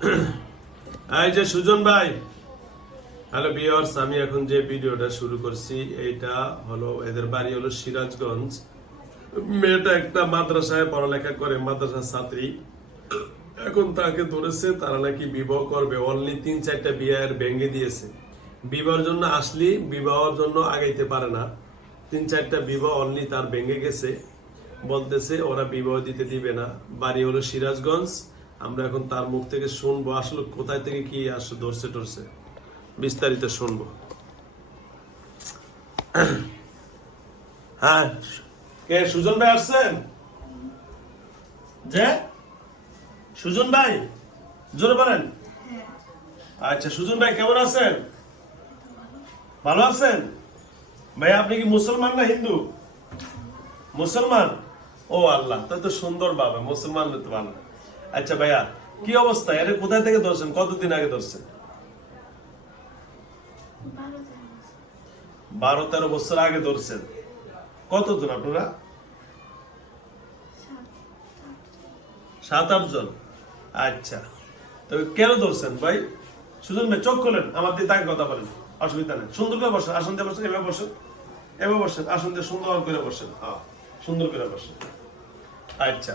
এই যে সুজন ভাই। হ্যালো বিয়ার্স আমি এখন যে ভিডিওটা শুরু করছি, এইটা হলো এদের বাড়ি হলো সিরাজগঞ্জ। মেয়েটা একটা মাদ্রাসায় পড়ালেখা করে, মাদ্রাসার ছাত্রী। এখন তাকে ধরেছে তারা নাকি বিবাহ করবে। অনলি তিন চারটা বিয়ের ভেঙে দিয়েছে। বিবাহের জন্য আসলি, বিবাহের জন্য আগাইতে পারে না। তিন চারটা বিবাহ অনলি তার ভেঙে গেছে। বলতেছে ওরা বিবাহ দিতে দিবে না। বাড়ি হলো সিরাজগঞ্জ। আমরা এখন তার মুখ থেকে শুনব, আসলে কোথায় থেকে কি আসছে, ধরছে, টরছে, বিস্তারিত শুনব। হ্যাঁ কে, সুজন ভাই আসছেন? যে? সুজন ভাই, জোরে বলেন। আচ্ছা সুজন ভাই, কেমন আছেন? ভালো আছেন? ভাই, আপনি কি মুসলমান না হিন্দু? মুসলমান? ও আল্লাহ তো সুন্দর বাবা, মুসলমান তো ভালো। আচ্ছা ভাইয়া, কি অবস্থা? এর কোথায় থেকে ধরছেন? কতদিন আগে ধরছেন? বারো তেরো বছর আগে ধরছেন। কতজন আপনারা? সাত আট জন আচ্ছা। তো কেন ধরছেন ভাই? সুজন ভাই, চোখ খোলেন। আমার দিয়ে তাকে কথা বলেন। অসুবিধা নেই। সুন্দর করে বসেন। আসন দিয়ে বসেন, এভাবে বসেন। এভাবে বসেন। আসন দিয়ে সুন্দর করে বসেন। হ্যাঁ সুন্দর করে বসেন। আচ্ছা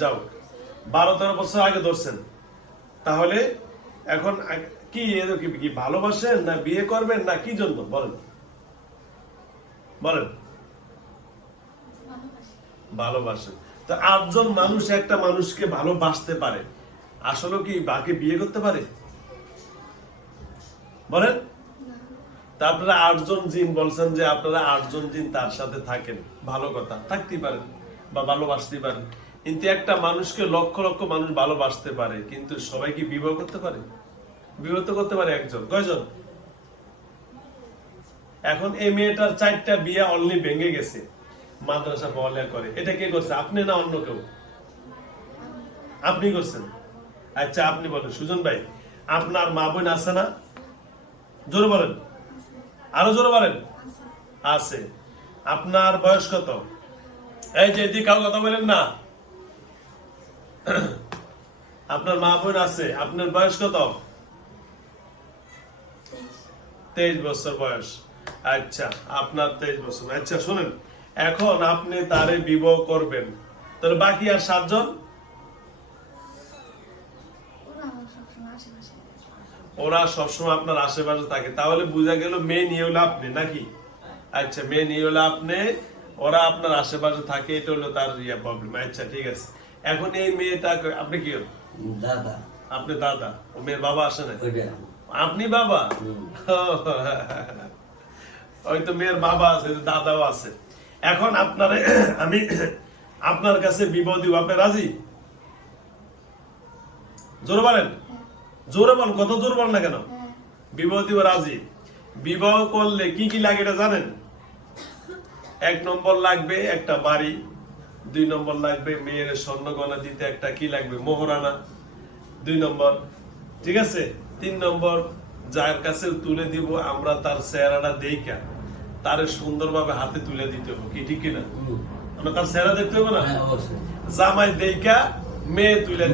যাও। বারো তেরো বছর আগে ধরছেন। তাহলে এখন কি কি- ভালোবাসেন না বিয়ে করবেন না কি জন্য? বলেন। বলেন। ভালোবাসেন। তো আটজন মানুষ একটা মানুষকে ভালোবাসতে পারে। আসলে কি বাকি বিয়ে করতে পারে? বলেন। আপনারা আটজন জিন বলছেন যে আপনারা আটজন জিন তার সাথে থাকেন। ভালো কথা। থাকতেই পারেন বা ভালোবাসতে পারেন। কিন্তু একটা মানুষকে লক্ষ লক্ষ মানুষ ভালোবাসতে পারে, কিন্তু সবাই কি বিবাহ করতে পারে? বিবাহ করতে পারে একজন। কয়জন? এখন এই মেয়েটার চারটা বিয়ে অনলি ভেঙে গেছে। মাদ্রাসা পড়ালেখা করে। এটা কে করছে? আপনি না অন্য কেউ? আপনি করছেন। আচ্ছা আপনি বলেন। সুজন ভাই, আপনার মা বোন আছে না? জোরে বলেন। আরও জোরে বলেন। আছে। আপনার বয়স কত? এই যে এদিকে কাউ কথা বলেন না। আপনার মা বোন আছে আপনার বয়স কত? তেইশ। বছর বয়স। আচ্ছা আপনার তেইশ বছর। আচ্ছা শুনেন এখন আপনি তারে বিবাহ করবেন। তাহলে বাকি আর সাতজন? ওরা সবসময় আপনার আশেপাশে থাকে। তাহলে বোঝা গেল মেয়ে নিয়ে হলো আপনি নাকি? আচ্ছা মেয়ে নিয়ে হলো আপনি ওরা আপনার আশেপাশে থাকে এটা হলো তার ইয়ে প্রবলেম আচ্ছা ঠিক আছে। এখন এই মেয়েটা আপনি কি? দাদা। আপনি দাদা। ও মেয়ের বাবা আসে না আপনি বাবা? ওই তো মেয়ের বাবা আছে দাদাও আছে। এখন আপনার আমি আপনার কাছে বিবাহ দিব। আপনি রাজি? জোরে বলেন। জোরে বল কত জোর বল না কেন? বিবাহ দিব রাজি। বিবাহ করলে কি কি লাগে এটা জানেন? এক নম্বর লাগবে একটা বাড়ি দুই নম্বর লাগবে মেয়ের স্বর্ণ গয়না দিতে একটা কি লাগবে? মোহরানা। দুই নম্বর ঠিক আছে? তিন নম্বর যার কাছে তুলে দিব আমরা তার চেহারাটা দেইকা তারে সুন্দরভাবে হাতে তুলে দিতে হবে কি ঠিক কিনা? আমরা তার চেহারা দেখতে হবে না? হ্যাঁ জামাই দেইকা মেয়ে তুলে।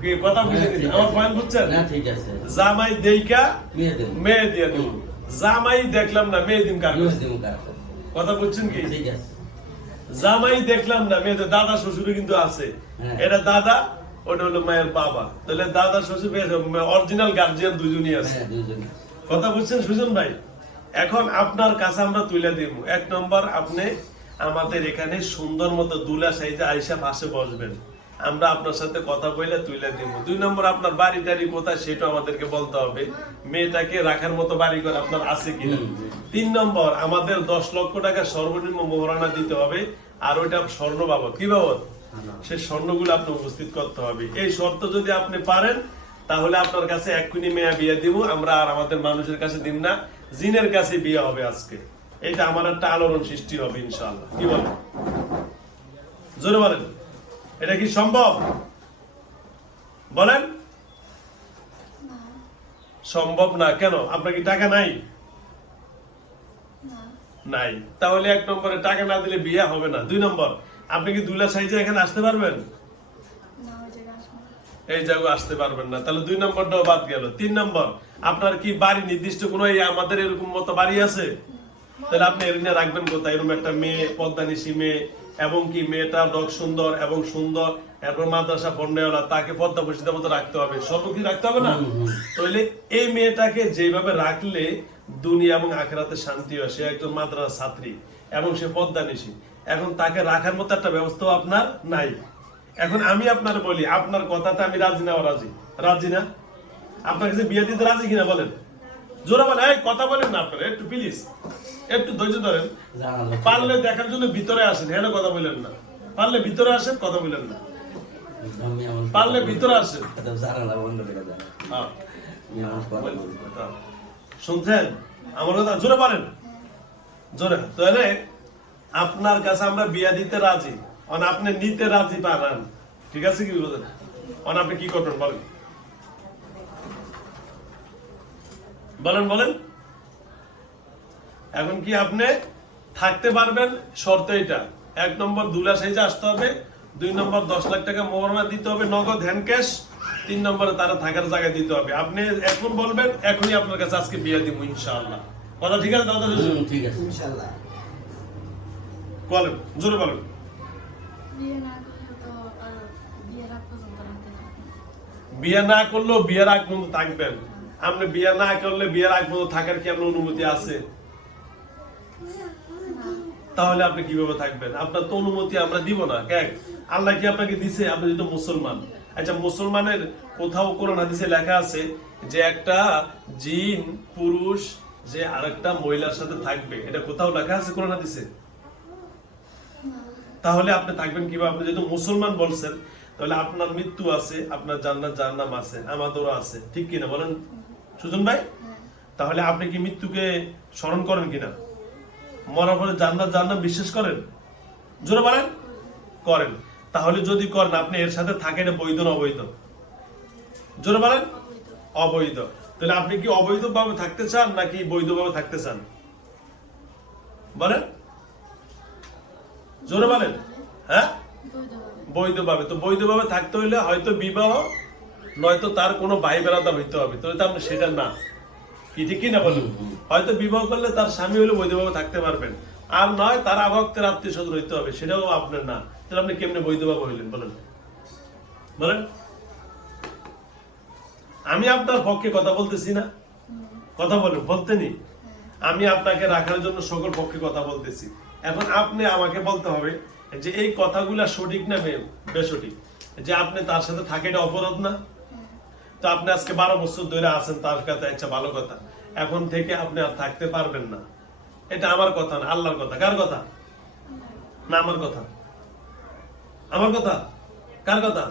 কি কথা বুঝে হ্যাঁ, আমার পয়েন্ট বুঝছেন? না ঠিক আছে। জামাই দেইকা মেয়ে দিয়ে দিব। জামাই দেখলাম না মেয়ে দিন কার কথা বুঝছেন কি? ঠিক আছে। জামাই দেখলাম না মেয়েদের দাদা শ্বশুর কিন্তু আছে। হ্যাঁ। এটা দাদা ওটা হলো মায়ের বাবা। তাহলে দাদা শ্বশুর অরিজিনাল গার্জিয়ান দুজনই আছে। হ্যাঁ কথা বলছেন সুজন ভাই? এখন আপনার কাছে আমরা তুলে দিব। এক নম্বর আপনি আমাদের এখানে সুন্দর মতো দুলা সাইজে আইসা পাশে বসবেন। আমরা আপনার সাথে কথা বলে তুলে দিব দুই নম্বর আপনার বাড়ি টাড়ি কোথায় সেটা আমাদেরকে বলতে হবে। মেয়েটাকে রাখার মতো বাড়ি ঘর আপনার আছে কিনা। তিন নম্বর আমাদের দশ লক্ষ টাকা সর্বনিম্ন মোহরানা দিতে হবে আর ওইটা স্বর্ণ বাবদ। কি বাবদ? সেই স্বর্ণগুলো আপনি উপস্থিত করতে হবে। এই শর্ত যদি আপনি পারেন তাহলে আপনার কাছে এক্ষুনি মেয়া বিয়ে দিব আমরা আর আমাদের মানুষের কাছে দিন না। জিনের কাছে বিয়ে হবে আজকে। এটা আমার একটা আলোড়ন সৃষ্টি হবে ইনশাল্লাহ কি বলেন? জোরে বলেন। এটা কি সম্ভব? বলেন। সম্ভব না কেন? আপনার কি টাকা নাই? নাই। তাহলে এক নম্বরে টাকা না দিলে বিয়ে হবে না। দুই নম্বর আপনি কি দুলা সাইজে এখানে আসতে পারবেন? এই জায়গায় আসতে পারবেন না। তাহলে দুই নম্বরটাও বাদ গেল। তিন নম্বর আপনার কি বাড়ি নির্দিষ্ট কোনো আমাদের এরকম মতো বাড়ি আছে? তাহলে আপনি এরিনা রাখবেন কোথায়? এরকম একটা মেয়ে পদ্মানিশী মেয়ে এবং কি মেয়েটা ডক সুন্দর এবং সুন্দর এরপর মাদ্রাসা পণ্যওয়ালা তাকে পদ্মা বসিতে মতো রাখতে হবে। সর্ব কি রাখতে হবে না? তাহলে এই মেয়েটাকে যেভাবে রাখলে দুনিয়া এবং আখেরাতে শান্তি হয় সে একজন মাদ্রাসা ছাত্রী এবং সে পদ্মানিশী এখন তাকে রাখার মতো একটা ব্যবস্থাও আপনার নাই। এখন আমি আপনার বলি আপনার কথাতে আমি রাজি না রাজি। রাজি না? আপনার কাছে বিয়ে দিতে রাজি কিনা বলেন? জোরা এই কথা বলেন না আপনারা একটু প্লিজ একটু ধৈর্য ধরেন। পারলে দেখার জন্য ভিতরে আসেন হেন কথা বলেন না। পারলে ভিতরে আসেন কথা বলেন না। পারলে ভিতরে আসেন। হ্যাঁ। হ্যাঁ। শুনছেন? আমার কথা জোরে পারেন জোরে। তাহলে আপনার কাছে আমরা বিয়া দিতে রাজি। অন আপনি নিতে রাজি পানান ঠিক আছে কি বলেন? অন আপনি কি করবেন বলেন? বলেন বলেন। এখন কি আপনি থাকতে পারবেন শর্ত এটা। এক নম্বর দুলা সাইজে আসতে হবে দুই নম্বর দশ লাখ টাকা মোহরনা দিতে হবে নগদ হ্যান্ড ক্যাশ তিন নম্বরে তারা থাকার জায়গায় দিতে হবে। আপনি এখন বলবেন এখনই আপনার কাছে আজকে বিয়ে দিব ইনশাআল্লাহ। কথা ঠিক আছে দাদা? ঠিক আছে। ইনশাল্লাহ বলেন জোরে বলেন। বিয়ে না করলে তো আর বিয়ের পর্যন্ত রাখতে থাকবে। বিয়ে না করলেও বিয়ের আগ পর্যন্ত থাকবেন। আপনি বিয়ে না করলে বিয়ের আগ পর্যন্ত থাকার কি আপনার অনুমতি আছে? তাহলে আপনি কীভাবে থাকবেন? আপনার তো অনুমতি আমরা দিব না। কেন? আল্লাহ কি আপনাকে দিছে? আপনি যেহেতু মুসলমান। আচ্ছা মুসলমানের কোথাও কোরআন হাদিসে লেখা আছে যে একটা জিন, পুরুষ, যে আরেকটা মহিলার সাথে থাকবে। এটা কোথাও লেখা আছে কোরআন হাদিসে? তাহলে আপনি থাকবেন কীভাবে? আপনি যেহেতু মুসলমান বলছেন, তাহলে আপনার মৃত্যু আছে, আপনার জান্নাত, জাহান্নাম আছে, আমাদেরও আছে। ঠিক কিনা বলেন? সুজন ভাই? তাহলে আপনি কি মৃত্যুকে স্মরণ করেন কিনা? মরার পরে জান্নাত জাহান্নাম বিশ্বাস করেন? জোরে বলেন, করেন। তাহলে যদি করেন, আপনি এর সাথে থাকেন বৈধ না অবৈধ? জোরে বলেন, অবৈধ। তাহলে আপনি কি অবৈধ ভাবে থাকতে চান নাকি বৈধ ভাবে থাকতে চান? বলেন। জোরে বলেন। হ্যাঁ? বৈধভাবে। বৈধভাবে তো বৈধভাবে থাকতে হইলে হয়তো বিবাহ, নয়তো তার কোনো ভাই বেড়াদার হইতে হবে। তাহলে তো আপনি সেটা না। হয়তো বিবাহ করলে তার স্বামী হলে থাকতে পারবেন। আর নয়, তার আত্মীয় স্বজন হইতে হবে, সেটাও আপনার না। তাহলে আপনি হইলেন, বলেন? বলেন। আমি আপনার পক্ষে কথা বলতেছি না। কথা বলুন বলতেনি আমি আপনাকে রাখার জন্য সকল পক্ষে কথা বলতেছি। এখন আপনি আমাকে বলতে হবে যে এই কথাগুলা সঠিক না বেসঠিক? যে আপনি তার সাথে থাকে এটা অপরাধ না? তো আপনি আজকে বারো বছর ধরে আছেন, তার কাছে আচ্ছা ভালো কথা। এখন থেকে আপনি আর থাকতে পারবেন না। এটা আমার কথা না, আল্লাহর কথা। কার কথা? না, আমার কথা। আমার কথা? কার কথা?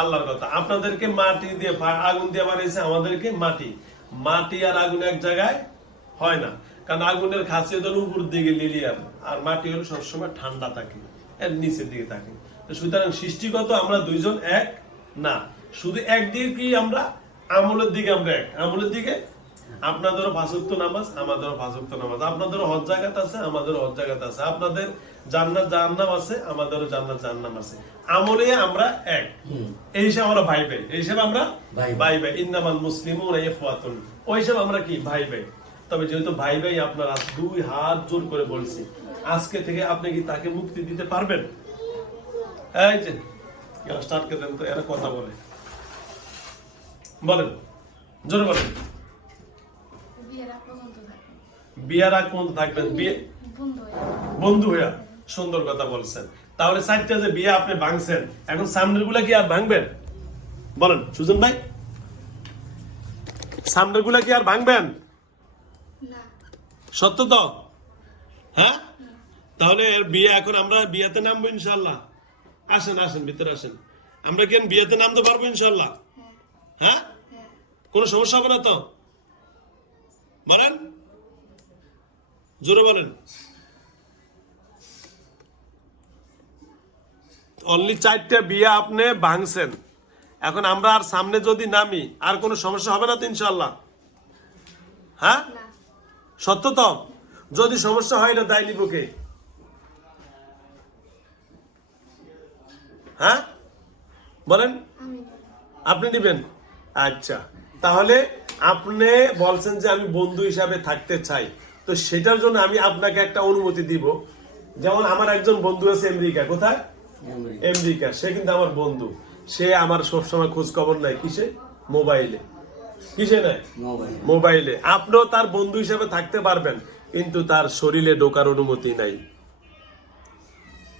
আল্লাহর কথা। আপনাদেরকে মাটি দিয়ে আগুন দিয়ে বানিয়েছে আমাদেরকে মাটি। মাটি আর আগুন এক জায়গায় হয় না। কারণ আগুনের খাসিয়ত হলো উপর দিকে লিলিয়ার আর মাটি হলো সবসময় ঠান্ডা থাকে, এর নিচের দিকে থাকে। সুতরাং সৃষ্টিগত আমরা দুইজন এক না। শুধু একদিকে কি আমরা? আমলের দিকে আমরা এক। আমলের দিকে? আপনাদেরও ভাসুক্ত নামাজ আমাদেরও ভাসুক্ত নামাজ। আপনাদেরও হজ জায়গাত আছে আমাদেরও হজ জায়গাত আছে। আপনাদের জান্নাত জাহান্নাম আছে আমাদেরও জান্নাত জাহান্নাম আছে। আমলে আমরা এক। এই হিসাবে আমরা ভাই ভাই এই হিসাবে আমরা ভাই ভাই। ভাই ইন্নামাল মুসলিমুন ইখওয়াতুন। ওই হিসাবে আমরা কি? ভাই ভাই তবে যেহেতু ভাই ভাই আপনারা দুই হাত জোর করে বলছি। আজকে থেকে আপনি কি তাকে মুক্তি দিতে পারবেন? এই যে স্টার্ট করে দেন তো এরা কথা বলে। বলেন জোরে বলেন। বিয়ের আগ পর্যন্ত থাকবেন। বিয়ে? বন্ধ হইয়া সুন্দর কথা বলছেন। তাহলে চারটা যে বিয়ে আপনি ভাঙছেন এখন সামনেরগুলা কি আর ভাঙবেন? বলেন সুজন ভাই। সামনেরগুলা কি আর ভাঙবেন? সত্য তো? হ্যাঁ? তাহলে এর বিয়ে এখন আমরা বিয়েতে নামবো ইনশাল্লাহ আসেন আসেন ভিতরে আসেন। আমরা কি এখন বিয়েতে নামতে পারব ইনশাল্লাহ হ্যাঁ? কোনো সমস্যা হবে না তো? বলেন। জোরে বলেন। অনলি চারটা বিয়ে আপনি ভাঙছেন। এখন আমরা আর সামনে যদি নামি আর কোনো সমস্যা হবে না তো ইনশাল্লাহ হ্যাঁ? সত্য তো? যদি সমস্যা হয় না দায় নিবকে হ্যাঁ? বলেন। আপনি নিবেন। আচ্ছা তাহলে আপনি বলছেন যে আমি বন্ধু হিসাবে থাকতে চাই। তো সেটার জন্য আমি আপনাকে একটা অনুমতি দিব। যেমন আমার একজন বন্ধু আছে আমেরিকা কোথায়? আমেরিকা। সে কিন্তু আমার বন্ধু। সে আমার সবসময় খোঁজ খবর নাই কিসে? মোবাইলে। কিসে নাই মোবাইল। আপনিও তার বন্ধু হিসেবে থাকতে পারবেন কিন্তু তার শরীরে ঢোকার অনুমতি নাই।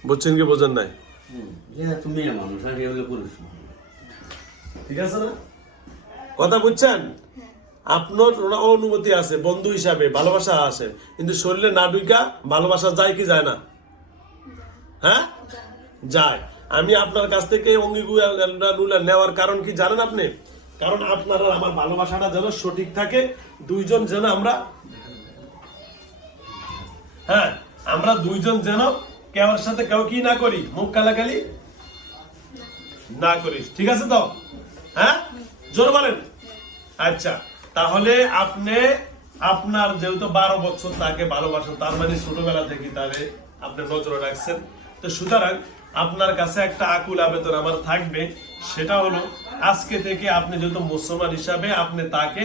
বুঝছেন কি বোঝেন নাই। ঠিক আছে না? কথা বুঝছেন? আপনার অনুমতি আছে, বন্ধু হিসাবে, ভালোবাসা আছে। কিন্তু শরীরে না ঢুকা ভালোবাসা যায় কি যায় না? হ্যাঁ? যায়। আমি আপনার কাছ থেকে অঙ্গীগুলা নেওয়ার কারণ কি জানেন আপনি? কারণ আপনার আমার ভালোবাসাটা যেন সঠিক থাকে, দুইজন যেন আমরা হ্যাঁ আমরা দুইজন যেন কেউর সাথে কেউ কি না করি, মুখ কালাকালি না করিস, ঠিক আছে তো? হ্যাঁ? জোর বলেন। আচ্ছা তাহলে আপনি আপনার যেহেতু বারো বছর তাকে ভালোবাসেন তার মানে ছোটবেলা থেকে তারে আপনি নজরে রাখছেন। তো সুতরাং আপনার কাছে একটা আকুল আবেদন আমার থাকবে সেটা হলো আজকে থেকে আপনি যেহেতু মুসলমান হিসাবে আপনি তাকে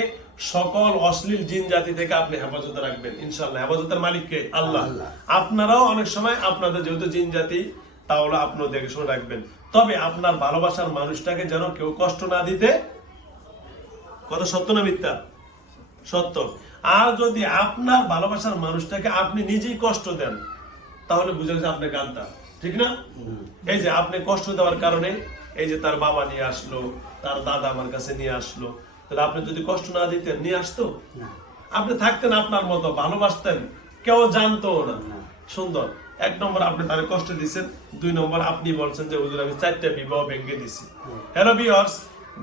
সকল অশ্লীল জিন জাতি থেকে আপনি হেফাজতে রাখবেন ইনশাল্লাহ হেফাজতের মালিককে আল্লাহ। আপনারাও অনেক সময় আপনাদের যেহেতু জিন জাতি তাহলে আপনিও দেখে শুনে রাখবেন। তবে আপনার ভালোবাসার মানুষটাকে যেন কেউ কষ্ট না দিতে কথা সত্য না মিথ্যা? সত্য। আর যদি আপনার ভালোবাসার মানুষটাকে আপনি নিজেই কষ্ট দেন তাহলে বুঝে গেছে আপনি গানটা। ঠিক না? এই যে আপনি কষ্ট দেওয়ার কারণে এই যে তার বাবা নিয়ে আসলো তার দাদা আমার কাছে নিয়ে আসলো তাহলে আপনি যদি কষ্ট না দিতেন নিয়ে আসতো? আপনি থাকতেন আপনার মতো ভালোবাসতেন কেউ জানতো না। সুন্দর। এক নম্বর আপনি তার কষ্ট দিচ্ছেন দুই নম্বর আপনি বলছেন যে হুজুর আমি চারটা বিবাহ ভেঙে দিছি হ্যালো বিয়ার্স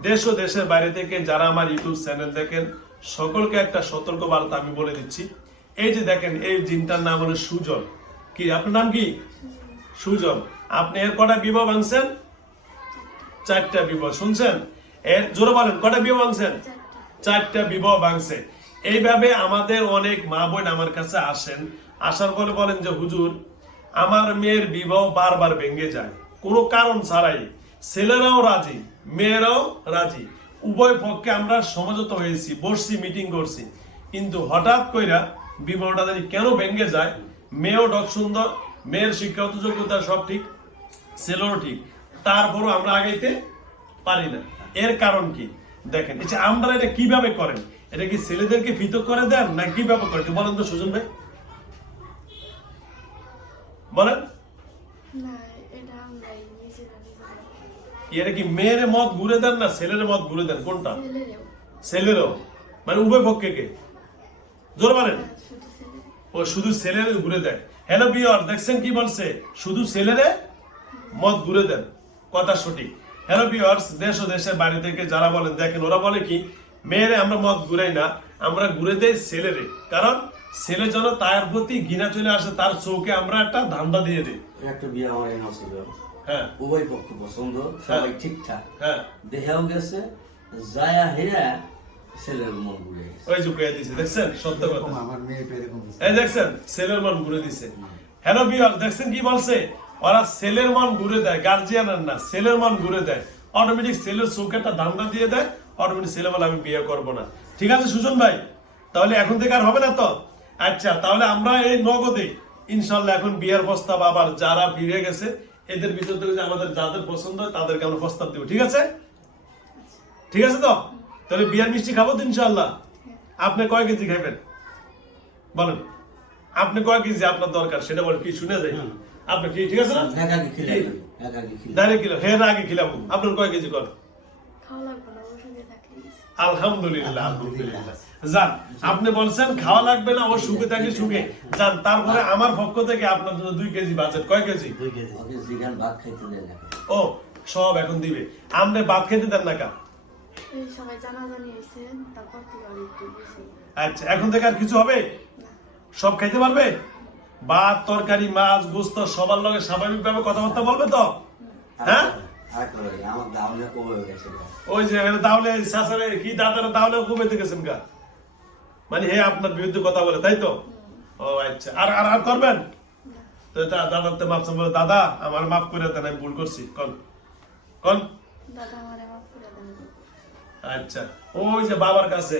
দেশ ও দেশের বাইরে থেকে যারা আমার ইউটিউব চ্যানেল দেখেন, সকলকে একটা সতর্ক বার্তা আমি বলে দিচ্ছি। এই যে দেখেন, এই জিনটার নাম হলো সুজন। কি, আপনার নাম কি? সুজন। আপনি এর কটা বিবাহ ভাঙছেন? চারটা বিবাহ, শুনছেন? এর, জোরে বলেন, কটা বিবাহ ভাঙছেন? চারটা বিবাহ ভাঙছে। এইভাবে আমাদের অনেক মা বোন আমার কাছে আসেন। আসার পরে বলেন যে, হুজুর, আমার মেয়ের বিবাহ বারবার ভেঙে যায়। কোনো কারণ ছাড়াই ছেলেরাও রাজি মেয়েরাও রাজি। উভয় পক্ষে আমরা সমঝোত হয়েছি, বসছি মিটিং করছি। কিন্তু হঠাৎ কইরা বিবাহটা জানি কেন ভেঙে যায়? মেয়েও ডক সুন্দর, মেয়ের শিক্ষাগত যোগ্যতা সব ঠিক ছেলেও ঠিক। তারপরও আমরা আগাইতে পারি না। এর কারণ কি? দেখেন যে আমরা এটা কীভাবে করেন? এটা কি ছেলেদেরকে পৃথক করে দেন না কীভাবে করেন বলেন তো সুজন ভাই। বলেন না এটা আমরাই নিজেরা এটা কি মেয়ের মত ঘুরে দেন না ছেলের মত ঘুরে দেন? কোনটা? ছেলেরও। মানে উভয় পক্ষে কে? জোর বলেন ও শুধু ছেলের ঘুরে দেয়। হ্যালো বিয়র দেখছেন কি বলছে? শুধু ছেলেরে মত ঘুরে দেন। কথা সঠিক। হ্যালো বিয়র্স দেশ ও দেশের বাড়ি থেকে যারা বলেন, দেখেন, ওরা বলে কি? মেয়েরে আমরা মত ঘুরাই না, আমরা ঘুরে দেই ছেলেরে। কারণ ছেলে যেন তার প্রতি ঘৃণা চলে আসে, তার চৌকে আমরা একটা ধান্দা দিয়ে দিই। একটা বিয়ে আমার উভয় পক্ষ পছন্দ সবাই ঠিকঠাক। হ্যাঁ। দেহেও গেছে যায়া হেরা ছেলের মন ঘুরে গেছে। ওই যে কয়ে দিছে দেখছেন? সত্য কথা। আমার মেয়ে এরকম এই দেখছেন? ছেলের মন ঘুরে দিছে। হ্যালো বিয়ার দেখছেন কি বলছে? ওরা ছেলের মন ঘুরে দেয় গার্জিয়ানের না ছেলের মন ঘুরে দেয়। অটোমেটিক ছেলের চোখে একটা ধান্দা দিয়ে দেয় অটোমেটিক ছেলে বলে আমি বিয়ে করব না। ঠিক আছে সুজন ভাই? তাহলে এখন থেকে আর হবে না তো? আচ্ছা তাহলে আমরা এই নগদে ইনশাল্লাহ এখন বিয়ের প্রস্তাব আবার যারা ফিরে গেছে এদের ভিতর থেকে আমাদের যাদের পছন্দ হয় তাদেরকে আমরা প্রস্তাব দেবো ঠিক আছে? ঠিক আছে তো? তাহলে বিয়ার মিষ্টি খাব তো ইনশাল্লাহ আপনি কয় কেজি খাবেন বলেন। আপনি কয় কেজি আপনার দরকার সেটা বলেন কি শুনে যাই। আপনি কি ঠিক আছে? না দাঁড়িয়ে কিলো হের আগে খিলাবো আপনার কয় কেজি কর? খাওয়া লাগবে না ওষুধে থাকলে আলহামদুলিল্লাহ আলহামদুলিল্লাহ। যান আপনি বলছেন খাওয়া লাগবে না ও সুখে থাকলে সুখে। যান তারপরে আমার পক্ষ থেকে আপনার জন্য দুই কেজি বাজেট। কয় কেজি? দুই কেজি। ভাত খাইতে দেয় ও সব এখন দিবে। আপনি ভাত খেতে দেন না কা এই সবাই জানাজানি হয়েছে তারপর থেকে আর একটু বেশি আচ্ছা এখন থেকে আর কিছু হবে? সব খাইতে পারবে? ভাত তরকারি মাছ গোস্ত সবার লগে স্বাভাবিকভাবে কথাবার্তা বলবে তো? হ্যাঁ? আর করে আমার দাওনে কবে গেছে ওই যে তাহলে শাসারে কি দাদারা তাহলে কমেতে গেছেন গা? মানে হে আপনার বিরুদ্ধে কথা বলে তাই তো? ও আচ্ছা আর আর আর করবেন? তো দাদার তো মাপ বলে, দাদা আমার মাফ করে দেন আমি ভুল করছি। কন কন। দাদা আমারে মাফ করে দেন। আচ্ছা ওই যে বাবার কাছে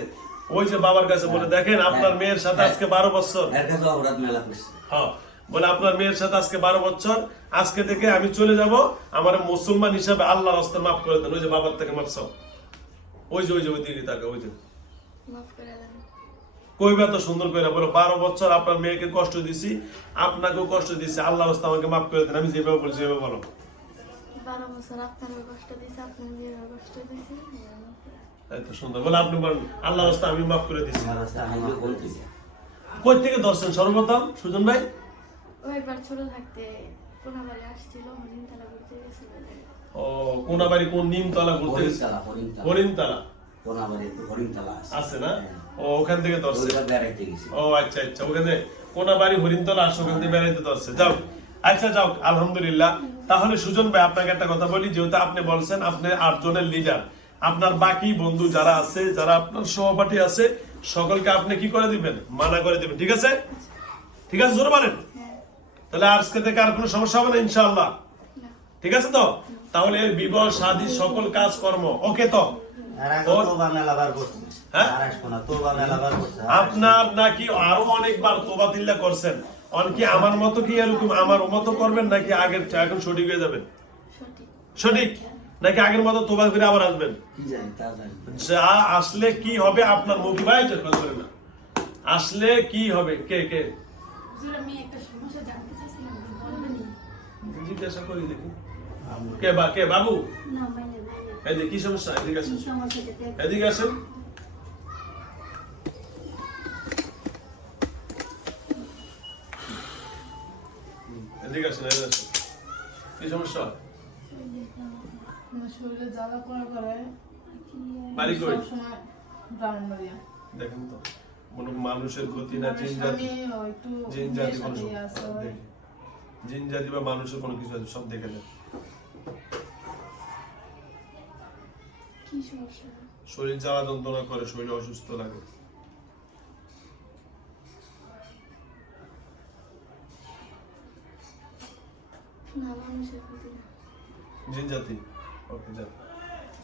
ওই যে বাবার কাছে বলে দেখেন আপনার মেয়ের সাথে আজকে বারো বছর। এর কাছে অপরাধ মেলা করছে। হ্যাঁ বলে আপনার মেয়ের সাথে আজকে বারো বছর আজকে থেকে আমি চলে যাব আমার মুসলমান হিসাবে আল্লাহ রাস্তা মাফ করে দেন। ওই যে বাবার থেকে মাফ চাও। ওই যে ওই যে ওই দিকে তাকে ওই যে। কইবা তো সুন্দর করে বলো বারো বছর আপনার মেয়েকে কষ্ট দিছি আপনাকেও কষ্ট দিছি আল্লাহ রাস্তা আমাকে মাফ করে দেন। আমি যেভাবে বলছি সেভাবে বলো। আল্লাহ আমি মাফ করে দিচ্ছি কই থেকে ধরছেন সর্বপ্রথম সুজন ভাই? ও একবার ছোট থাকতে কোনাবাড়ি আসছিল হরিণতলা ঘুরতে গেছিল। ও কোনাবাড়ি কোন নিমতলা ঘুরতে হরিণতলা হরিণতলা। হরিণতলা। কোনাবাড়ি হরিণতলা আছে। না? হ্যাঁ। ও ওখান থেকে ধরছে। ওইটা বেড়াইতে গেছি ও আচ্ছা আচ্ছা ওখানে কোনাবাড়ি হরিণতলা আসো ওখান থেকে বেড়াইতে ধরছে। যাও। আচ্ছা যাও আলহামদুলিল্লাহ। তাহলে সুজন ভাই আপনাকে একটা কথা বলি যেহেতু আপনি বলছেন আপনি আটজনের লিডার আপনার বাকি বন্ধু যারা আছে যারা আপনার সহপাঠী আছে সকলকে আপনি কি করে দিবেন? মানা করে দিবেন ঠিক আছে? ঠিক আছে জোর বলেন হ্যাঁ তাহলে আজকে থেকে আর কোনো সমস্যা হবে না ইনশাল্লাহ ঠিক আছে তো? তাহলে এর বিবাহ শাদী সকল কাজ কর্ম। ওকে তো? হ্যাঁ? আপনার নাকি আরও অনেকবার তোবা তিল্লা করছেন। অনেকে আমার মতো কি এরকম আমার মতো করবেন নাকি আগের এখন সঠিক হয়ে যাবেন? সঠিক। নাকি আগের মতো তোবা করে আবার আসবেন? কি জানি তা জানি যা আসলে কি হবে আপনার মুখ ভাই না। আসলে কি হবে? কে কে? একটা সমস্যা জিজ্ঞাসা করি দেখি। কে বা কে? বাবু? যে কি সমস্যা? এদিকে আসেন। এদিকে আসেন। এদিকে আসেন। এদিকে আসেন কি সমস্যা? আমার শরীরে জ্বালা পোড়া করে। বাড়ি কই? দেখেন তো মানুষের ক্ষতি না জিন জাতি জিন কোনো দেখি জিন জাতি বা মানুষের কোনো কিছু আছে সব দেখে নেন শরীর জ্বালা যন্ত্রণা করে শরীর অসুস্থ লাগে। জিন জাতি ওকে যান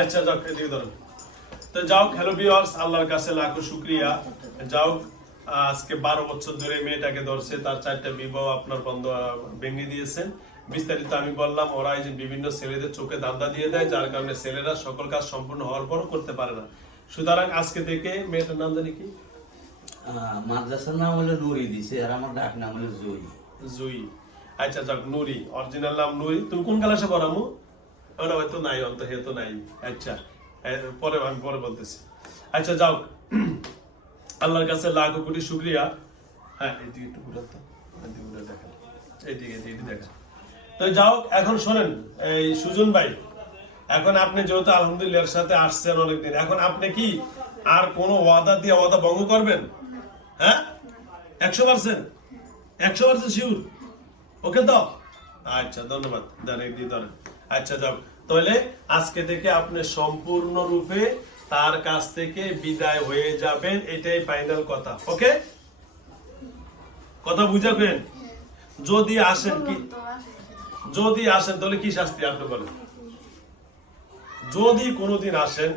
আচ্ছা যাও তো যাও হ্যালো ভিউয়ার্স আল্লাহর কাছে লাখো শুক্রিয়া। যাও আজকে বারো বছর ধরে মেয়েটাকে ধরছে তার চারটা বিবাহ আপনার বন্ধ ভেঙে দিয়েছেন বিস্তারিত আমি বললাম ওরা এই যে বিভিন্ন ছেলেদের চোখে দান্দা দিয়ে দেয় যার কারণে ছেলেরা সকল কাজ সম্পূর্ণ হওয়ার পরও করতে পারে না। সুতরাং আজকে থেকে মেয়েটার নাম জানি কি? মাদ্রাসার নাম হলো নুরি দিছে আর আমার ডাক নাম হলো জয়ী জুই। আচ্ছা যাক, নুরি অরিজিনাল নাম নুরি। তুমি কোন ক্লাসে পড়ামু? না হয়তো নাই, অন্ত হে তো নাই। আচ্ছা পরে আমি পরে বলতেছি। আচ্ছা যাও। আল্লাহর কাছে লাখো কোটি শুক্রিয়া। হ্যাঁ এইদিকে একটু ঘুরান তো। এইদিকে ঘুরে দেখেন। এইদিকে এইদিকে দেখেন। তো যাও, এখন শোনেন, এই সুজন ভাই, এখন আপনি যেহেতু আলহামদুলিল্লাহর সাথে আসছেন অনেকদিন, এখন আপনি কি আর কোনো ওয়াদা দিয়ে ওয়াদা ভঙ্গ করবেন? হ্যাঁ? একশো পার্সেন্ট একশো পার্সেন্ট শিওর ওকে তো? আচ্ছা ধন্যবাদ। এই দিয়ে ধরেন আচ্ছা যাও। তাহলে আজকে থেকে আপনি সম্পূর্ণ রূপে তার কাছ থেকে বিদায় হয়ে যাবেন, এটাই ফাইনাল কথা, ওকে? কথা বুঝাবেন? যদি আসেন কি? যদি আসেন, তাহলে কি শাস্তি আপনি বলেন? যদি কোনোদিন আসেন,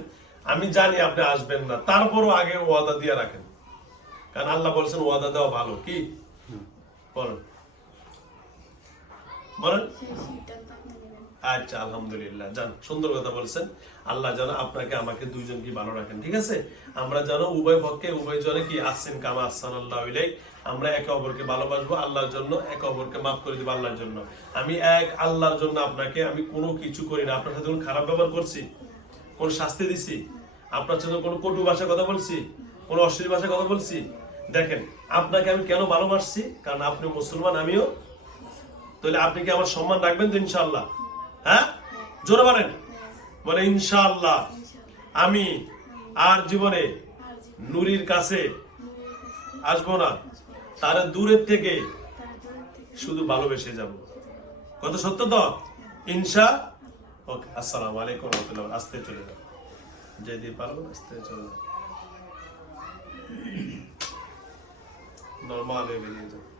আমি জানি আপনি আসবেন না, তারপরও আগে ওয়াদা দিয়ে রাখেন। কারণ আল্লাহ বলছেন, ওয়াদা দেওয়া ভালো। কি? বলেন। আচ্ছা আলহামদুলিল্লাহ। জান, সুন্দর কথা বলছেন। আল্লাহ যেন আপনাকে, আমাকে ভালো রাখেন, ঠিক আছে? আমরা যেন উভয় পক্ষে, উভয় জনে কি আসছেন কামা আমরা একে অপরকে ভালোবাসবো, আল্লাহর জন্য, একে অপরকে মাফ করে দিব আল্লাহর জন্য। আমি এক, আল্লাহর জন্য আপনাকে, আমি কোনো কিছু করি না। আপনার সাথে কোনো খারাপ ব্যবহার করছি? কোন শাস্তি দিছি? আপনার সাথে কোনো কটু ভাষায় কথা বলছি? কোনো অশ্লীল ভাষায় কথা বলছি? দেখেন, আপনাকে আমি কেন ভালোবাসছি? কারণ আপনি মুসলমান, আমিও তাহলে আপনি কি আমার সম্মান রাখবেন তো ইনশাল্লাহ হ্যাঁ? জোরে বলেন। বলে, ইনশাআল্লাহ। আমি আর জীবনে নুরির কাছে আসব না। তারা দূরের থেকে শুধু ভালোবেসে যাব। কত সত্য তো? ইনশা ওকে, আসসালামু আলাইকুম রহমতুল্লাহ। আসতে চলে যাও। যেদিন পারব আসতে চলে যাও। নর্মাল বেরিয়ে যাও।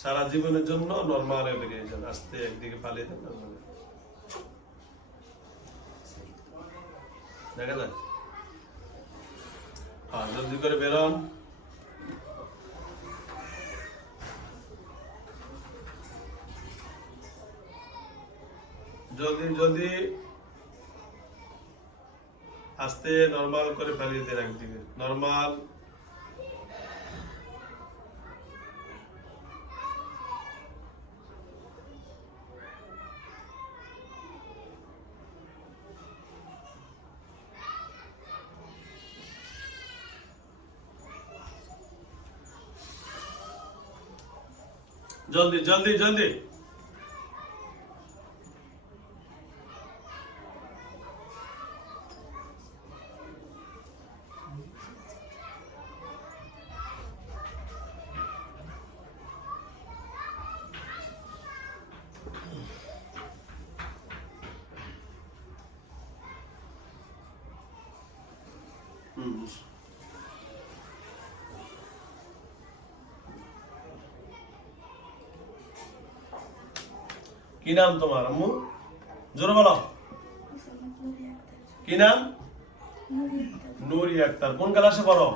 সারা জীবনের জন্য নর্মাল বেরিয়ে আস্তে একদিকে পালিয়ে দেন হ্যাঁ জলদি করে বেরোন জলদি জলদি আস্তে নর্মাল করে ফেলিয়ে দেন একদিকে। নর্মাল জলদি জলদি জলদি কি নাম তোমার আম্মু? জোরে বলো। কি নাম? নুরি আক্তার। কোন ক্লাসে পড়ো?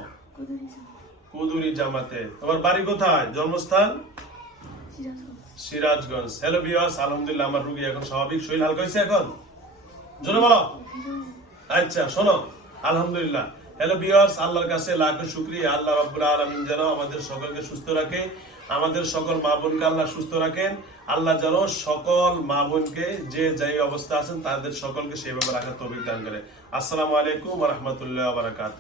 কুদুরি জামাতে। তোমার বাড়ি কোথায়? জন্মস্থান? সিরাজগঞ্জ। হ্যালো বিয়াস আলহামদুলিল্লাহ, আমার রুগী এখন স্বাভাবিক, শরীর হালকা হয়েছে এখন? জোরে বলো। আচ্ছা শোনো। আলহামদুলিল্লাহ। হ্যালো বিয়ার্স আল্লাহর কাছে লাখো শুক্রিয়া। আল্লাহ রাব্বুল আলামিন যেন আমাদের সকলকে সুস্থ রাখে। আমাদের সকল মা বোনকে আল্লাহ সুস্থ রাখেন। আল্লাহ যেন সকল মা বোনকে যে যাই অবস্থা আছেন, তাদের সকলকে সেভাবে রাখার তৌফিক দান করে। আসসালামু আলাইকুম রহমতুল্লাহ বারাকাত।